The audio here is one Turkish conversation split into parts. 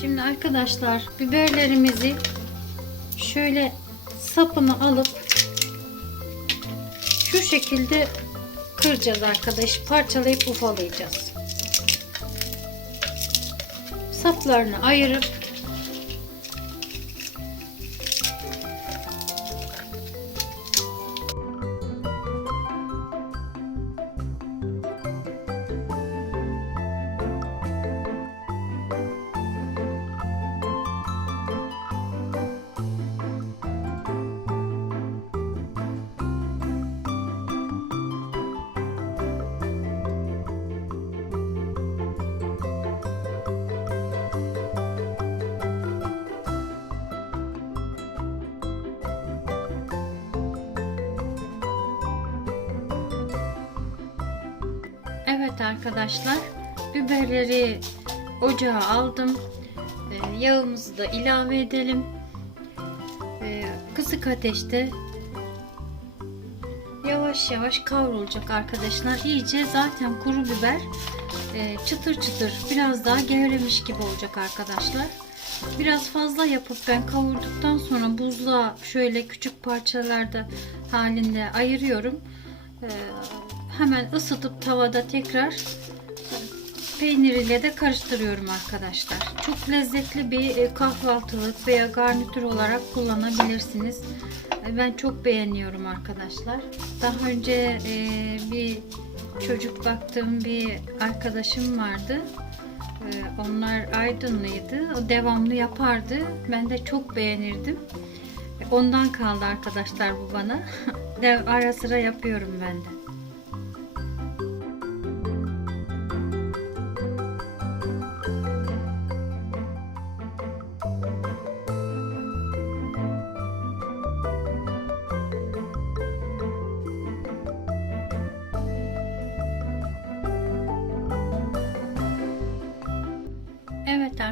Şimdi arkadaşlar biberlerimizi şöyle sapını alıp şu şekilde kıracağız arkadaş. Parçalayıp ufalayacağız. Saplarını ayırıp Evet arkadaşlar biberleri ocağa aldım. Ee, yağımızı da ilave edelim. Ee, kısık ateşte yavaş yavaş kavrulacak arkadaşlar. İyice zaten kuru biber e, çıtır çıtır biraz daha gevremiş gibi olacak arkadaşlar. Biraz fazla yapıp ben kavurduktan sonra buzluğa şöyle küçük parçalarda halinde ayırıyorum. Ee, hemen ısıtıp tavada tekrar peynir ile de karıştırıyorum arkadaşlar. Çok lezzetli bir e, kahvaltılık veya garnitür olarak kullanabilirsiniz. E, Ben çok beğeniyorum arkadaşlar. Daha önce e, bir çocuk baktığım bir arkadaşım vardı. Onlar Aydınlıydı. O devamlı yapardı. Ben de çok beğenirdim. Ondan kaldı arkadaşlar bu bana. Ara sıra yapıyorum ben de.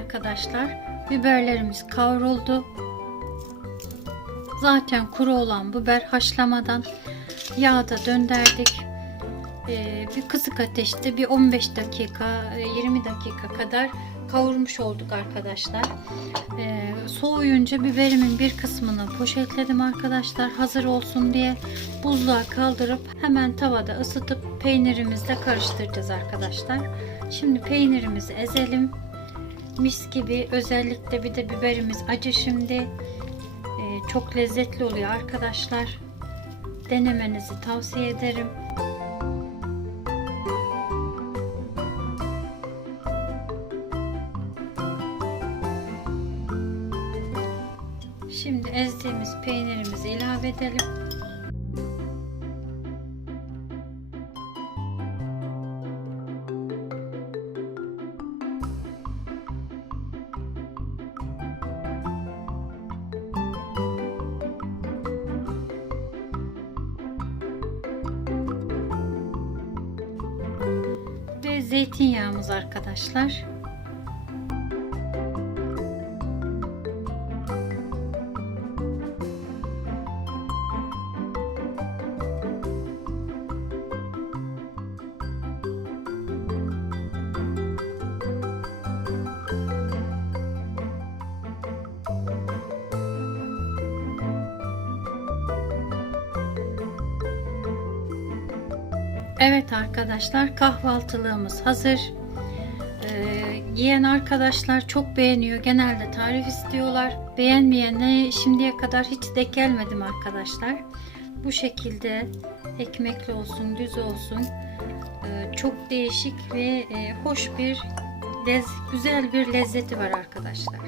Arkadaşlar biberlerimiz kavruldu. Zaten kuru olan biber haşlamadan yağda döndürdük. Ee, bir kısık ateşte bir 15 dakika 20 dakika kadar kavurmuş olduk arkadaşlar. Ee, soğuyunca biberimin bir kısmını poşetledim arkadaşlar hazır olsun diye buzluğa kaldırıp hemen tavada ısıtıp peynirimizle karıştıracağız arkadaşlar. Şimdi peynirimizi ezelim mis gibi özellikle bir de biberimiz acı şimdi. Ee, çok lezzetli oluyor arkadaşlar. Denemenizi tavsiye ederim. Şimdi ezdiğimiz peynirimizi ilave edelim zeytinyağımız arkadaşlar. Evet arkadaşlar kahvaltılığımız hazır. Ee, yiyen arkadaşlar çok beğeniyor. Genelde tarif istiyorlar. Beğenmeyene şimdiye kadar hiç denk gelmedim arkadaşlar. Bu şekilde ekmekli olsun, düz olsun. Ee, çok değişik ve e, hoş bir güzel bir lezzeti var arkadaşlar.